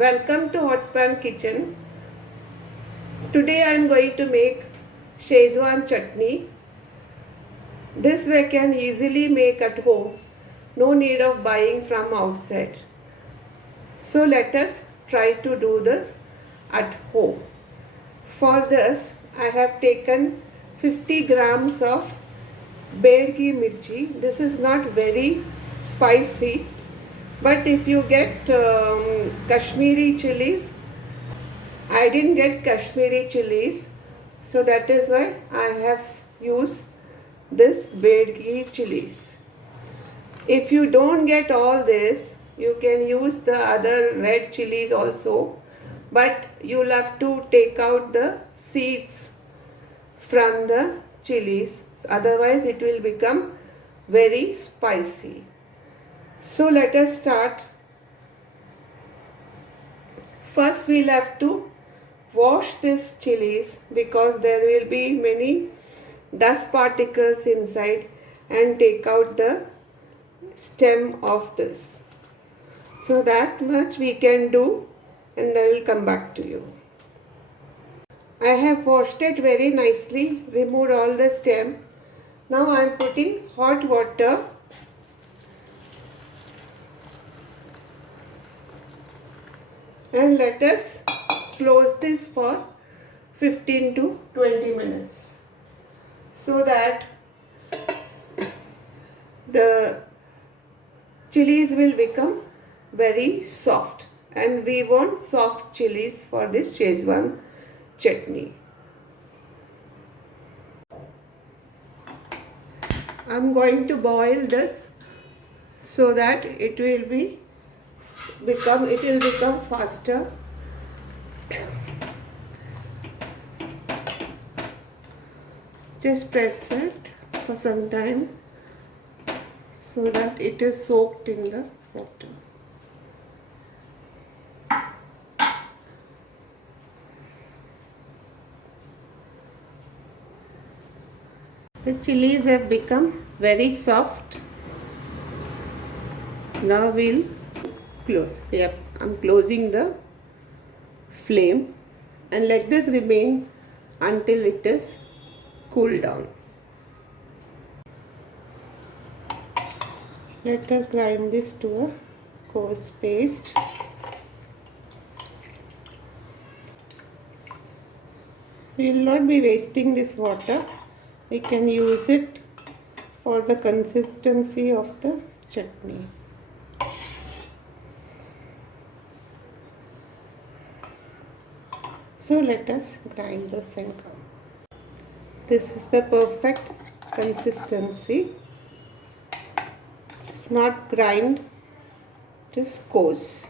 Welcome to Hotspan Kitchen. Today I am going to make Szechuan chutney. This we can easily make at home. No need of buying from outside. So let us try to do this at home. For this I have taken 50 grams of bedki mirchi. This is not very spicy, but if you get Kashmiri chilies, I didn't get Kashmiri chilies, so that is why I have used this bedki chilies. If you don't get all this, you can use the other red chilies also, but you'll have to take out the seeds from the chilies, otherwise it will become very spicy. So let us start. First we'll have to wash this chilies because there will be many dust particles inside, and take out the stem of this. So that much we can do, and I will come back to you. I have washed it very nicely, removed all the stem. Now I am putting hot water. And let us close this for 15 to 20 minutes so that the chilies will become very soft, and we want soft chilies for this Szechuan chutney. I am going to boil this so that it will become faster. Just press it for some time so that it is soaked in the water. The chilies have become very soft. Now we'll close. I'm closing the flame and let this remain until it is cooled down. Let us grind this to a coarse paste. We will not be wasting this water. We can use it for the consistency of the chutney. So let us grind this and come. This is the perfect consistency. It's not grind, it is coarse.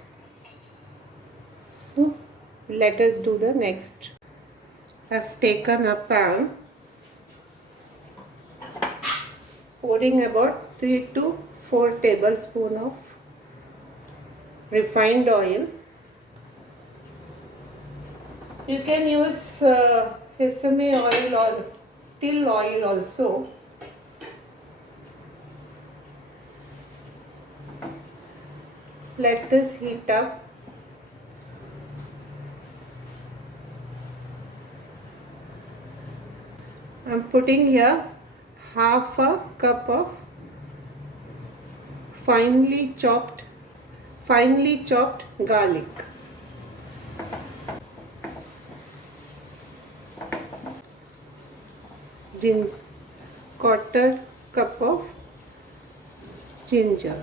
So let us do the next. I've taken a pan, pouring about 3 to 4 tablespoons of refined oil. You can use sesame oil or till oil also. Let this heat up. I am putting here half a cup of finely chopped garlic. Quarter cup of ginger.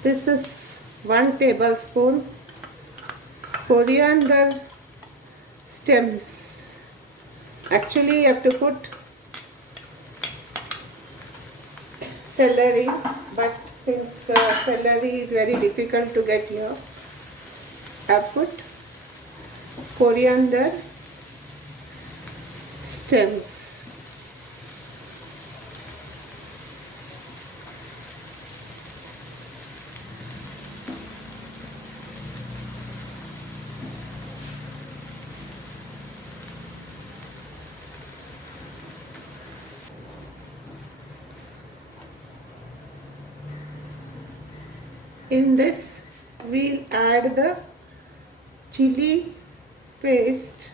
This is 1 tablespoon coriander stems. Actually, you have to put celery, but since celery is very difficult to get here, I put coriander stems. In this, we'll add the chili paste.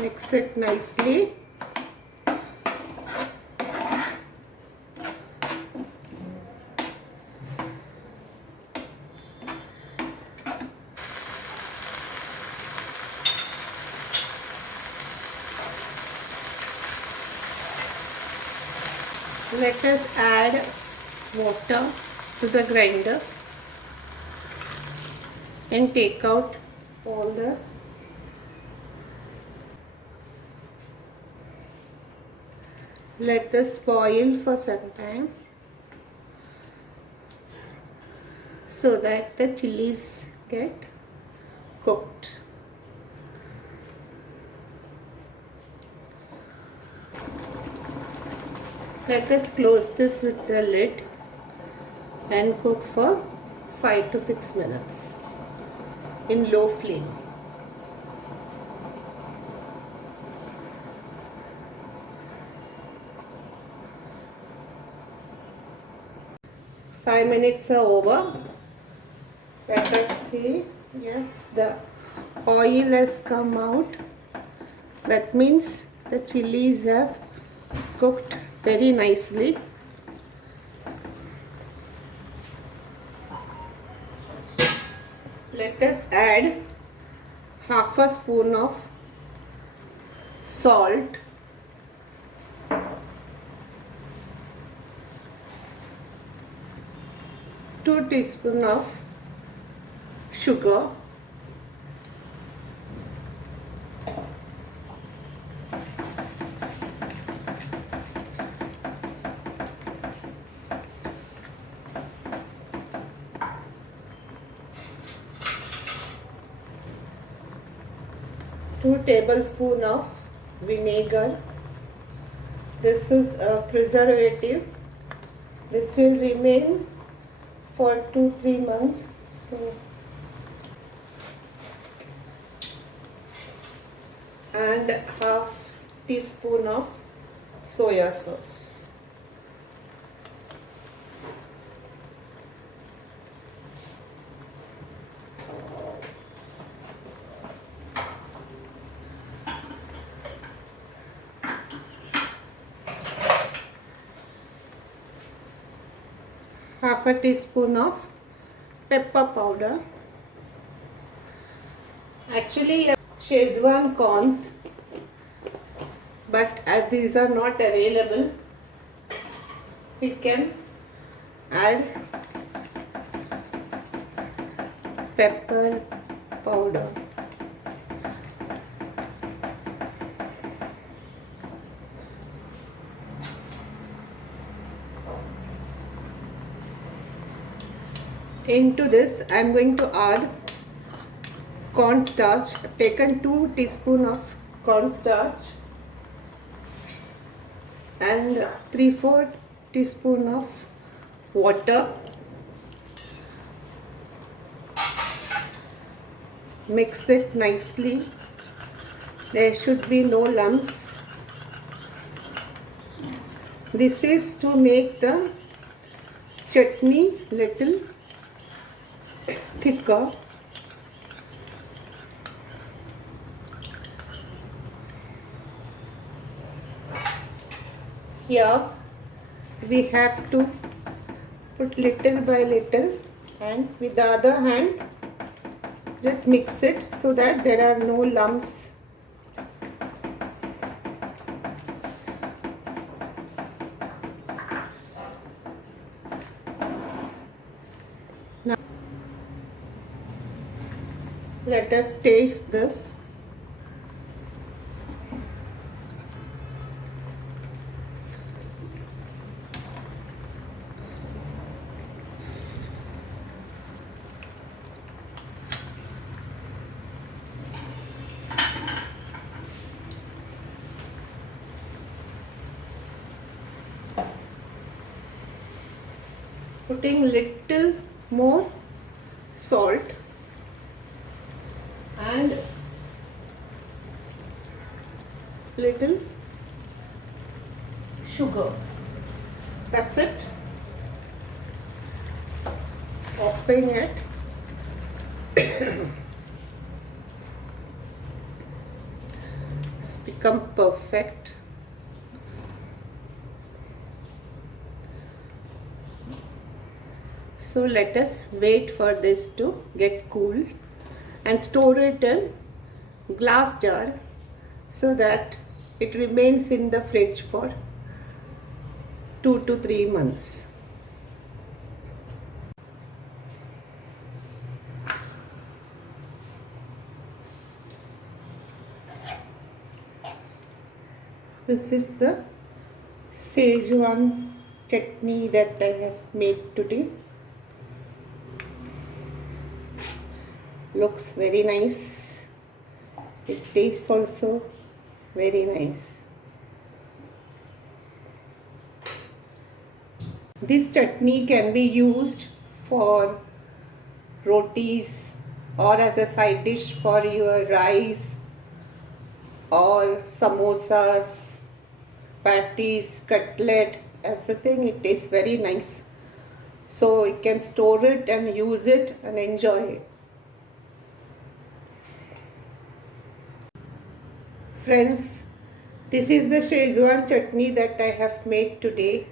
Mix it nicely. Let us add water to the grinder and take out all the let this boil for some time so that the chilies get cooked. Let us close this with the lid and cook for 5 to 6 minutes in low flame. Five minutes are over. Let us see. Yes, the oil has come out. That means the chilies have cooked very nicely. Let us add half a spoon of salt, 2 teaspoons of sugar, two tablespoons of vinegar. This is a preservative. This will remain for 2-3 months. So, and half teaspoon of soya sauce. Half a teaspoon of pepper powder. Actually, Szechuan corns, but as these are not available, we can add pepper powder. Into this, I am going to add cornstarch. I've taken 2 teaspoons of cornstarch and 3/4 teaspoon of water. Mix it nicely. There should be no lumps. This is to make the chutney little thicker. Here we have to put little by little and with the other hand just mix it so that there are no lumps. Let us taste this. Putting little more salt and little sugar. That's it. Offing it. It's become perfect. So let us wait for this to get cool and store it in glass jar so that it remains in the fridge for 2 to 3 months. This is the Szechuan chutney that I have made today. Looks very nice. It tastes also very nice. This chutney can be used for rotis or as a side dish for your rice or samosas, patties, cutlet, everything. It tastes very nice. So you can store it and use it and enjoy it. Friends, this is the Szechuan chutney that I have made today.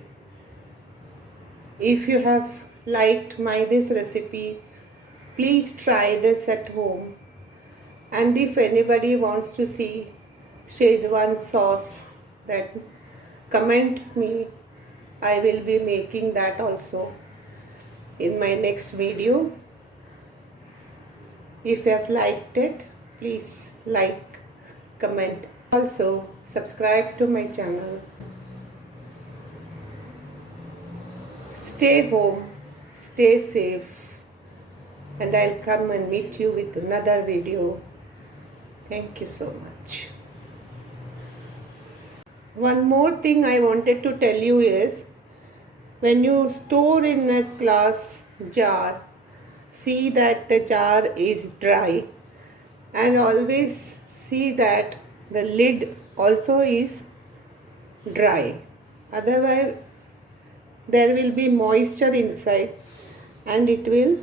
If you have liked this recipe, please try this at home. And if anybody wants to see Szechuan sauce, that comment me. I will be making that also in my next video. If you have liked it, please like, comment. Also, subscribe to my channel. Stay home, stay safe, and I'll come and meet you with another video. Thank you so much. One more thing I wanted to tell you is, when you store in a glass jar, see that the jar is dry, and always see that the lid also is dry. Otherwise, there will be moisture inside and it will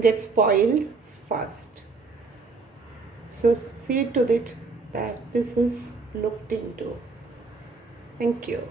get spoiled fast. So see to it that this is looked into. Thank you.